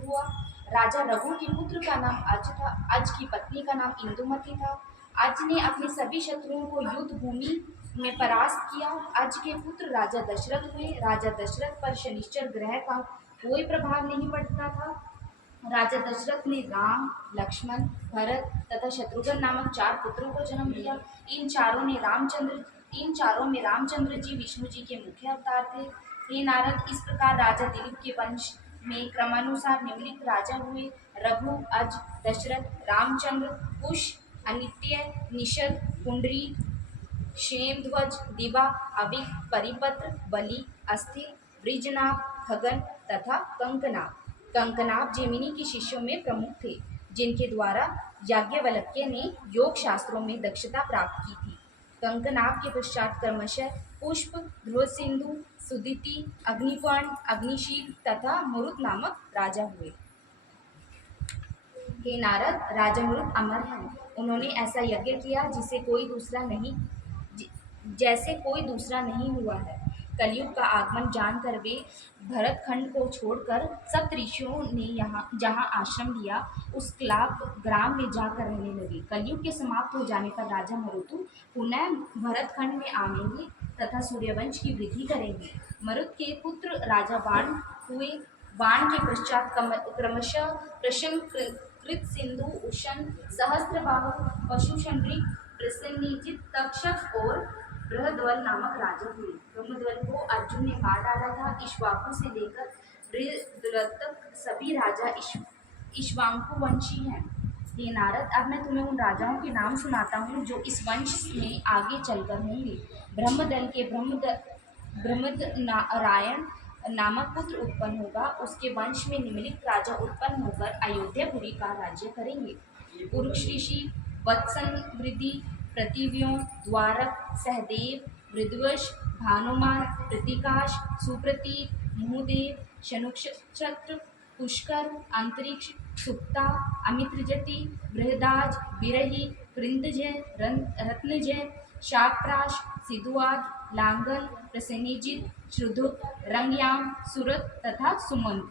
युद्ध हुआ। राजा रघु के पुत्र का नाम अज था। अज की पत्नी का नाम इंदुमती था। अज ने अपने सभी शत्रुओं को युद्ध भूमि में परास्त किया। अज के पुत्र राजा दशरथ हुए। राजा दशरथ पर शनिश्चर ग्रह का कोई प्रभाव नहीं पड़ता था। राजा दशरथ ने राम, लक्ष्मण, भरत तथा शत्रुघ्न नामक 4 पुत्रों को जन्म दिया। इन चारों में रामचंद्र जी विष्णु जी के मुख्य अवतार थे। हे नारद, इस प्रकार राजा दिलीप के वंश में क्रमानुसार निम्नलिखित राजा हुए: रघु, अज, दशरथ, रामचंद्र, कुश, अनित्य, निषद, पुंडरी, क्षेमध्वज, दिवा, अविक, परिपत्र, बलि, अस्थिर, वृजनाभ, खगन तथा कंकनाभ। कंकनाभ जैमिनी के शिष्यों में प्रमुख थे, जिनके द्वारा याज्ञवल्क्य ने योग शास्त्रों में दक्षता प्राप्त की थी। कंकनाभ के पश्चात क्रमशः पुष्प, ध्रुवसिंधु, सुदिति, अग्निपर्ण, अग्निशील तथा मरुत नामक राजा हुए। हे नारद, राजा मरुत अमर हैं। उन्होंने ऐसा यज्ञ किया जैसे कोई दूसरा नहीं हुआ है। कलयुग का आगमन जानकर वे भरतखंड को छोड़कर सप्त ऋषियों ने जहाँ आश्रम लिया, उस क्लाप ग्राम में जाकर रहने लगे। कलयुग के समाप्त हो जाने पर राजा मरुतु पुनः भरतखंड में आएंगे तथा सूर्यवंश की वृद्धि करेंगे। मरुत के पुत्र राजा बाण हुए। बाण के पश्चात क्रमशः प्रशंग, कृत सिंधु, उशन, सहस्त्रबाहु, पशुशंडृक, प्रसेनजित, तक्षक और बृहद्वल नामक राजा हुए। ब्रह्मद्वल को अर्जुन ने मार डाला था। इक्ष्वाकु से लेकर बृहद्वल तक सभी राजा इक्ष्वाकु वंशी हैं। हे नारद, अब मैं तुम्हें उन राजाओं के नाम सुनाता हूँ जो इस वंश में आगे चलकर होंगे। ब्रह्मदल के ब्रह्मदनारायण नामक पुत्र उत्पन्न होगा। उसके वंश में निम्नलिखित राजा उत्पन्न होकर अयोध्यापुरी का राज्य करेंगे: पुरुषऋषि, वत्सनवृद्धि, प्रतिव्यों, द्वारक, सहदेव, मृदवश, भानुमान, प्रतिकाश, सुप्रतीक, मुहुदेव, शनुक्षत्र, पुष्कर, अंतरिक्ष, सुप्ता, अमित्रजति, बृहदाज, बिरही, कृंतजय, रत्नजय, शाकप्राश, सिधुआद, लांगल, प्रसेनजित, श्रुधुक, रंगयाम, सुरत तथा सुमंत।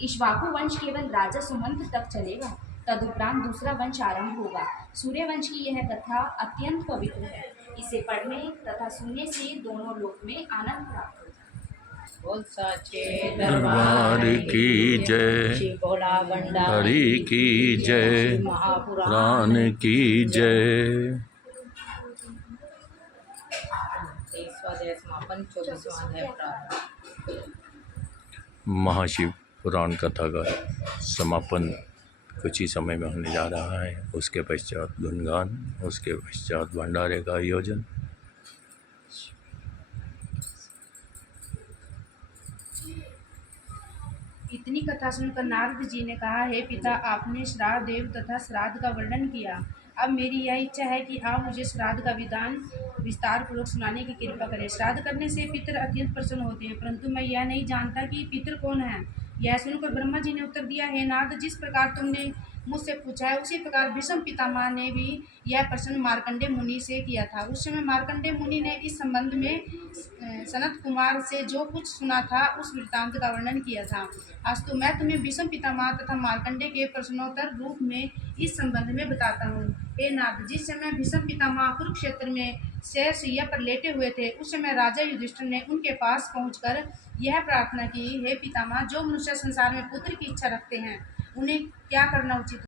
इक्ष्वाकु वंश केवल राजा सुमंत तक चलेगा। तदुपरांत दूसरा वंश आरंभ होगा। सूर्यवंश की यह कथा अत्यंत पवित्र है। इसे पढ़ने तथा सुनने से दोनों लोक में आनंद प्राप्त होता है। बोल साचे दरबार की जय, हरि की जय, पुराण की जय। 23वां अध्याय समापन, 24वां अध्याय प्रारंभ। महाशिव पुराण कथा का समापन कुछ ही समय में होने जा रहा है। उसके पश्चात गुणगान, उसके पश्चात भंडारे का आयोजन। इतनी कथा सुनकर नारद जी ने कहा, हे पिता, आपने श्राद्ध देव तथा श्राद्ध का वर्णन किया। अब मेरी यह इच्छा है कि आप मुझे श्राद्ध का विधान विस्तार पूर्वक सुनाने की कृपा करें। श्राद्ध करने से पितर अत्यंत प्रसन्न होते हैं, परंतु मैं यह नहीं जानता कि पितर कौन है। यह सुनकर ब्रह्मा जी ने उत्तर दिया, हे नारद, जिस प्रकार तुमने मुझसे पूछा है उसी प्रकार भीष्म पितामह ने भी यह प्रश्न मार्कंडेय मुनि से किया था। उस समय मार्कंडेय मुनि ने इस संबंध में सनत कुमार से जो कुछ सुना था उस वृत्तांत का वर्णन किया था। अस्तु, मैं तुम्हें भीष्म पितामह तथा मार्कंडेय के प्रश्नोत्तर रूप में इस संबंध में बताता हूँ। हे नारद, जिस समय भीष्म पितामह कुरुक्षेत्र में शैय्या पर लेटे हुए थे, उस समय राजा युधिष्ठिर ने उनके पास पहुंचकर यह प्रार्थना की, हे पितामह, जो मनुष्य संसार में पुत्र की इच्छा रखते हैं उन्हें क्या करना उचित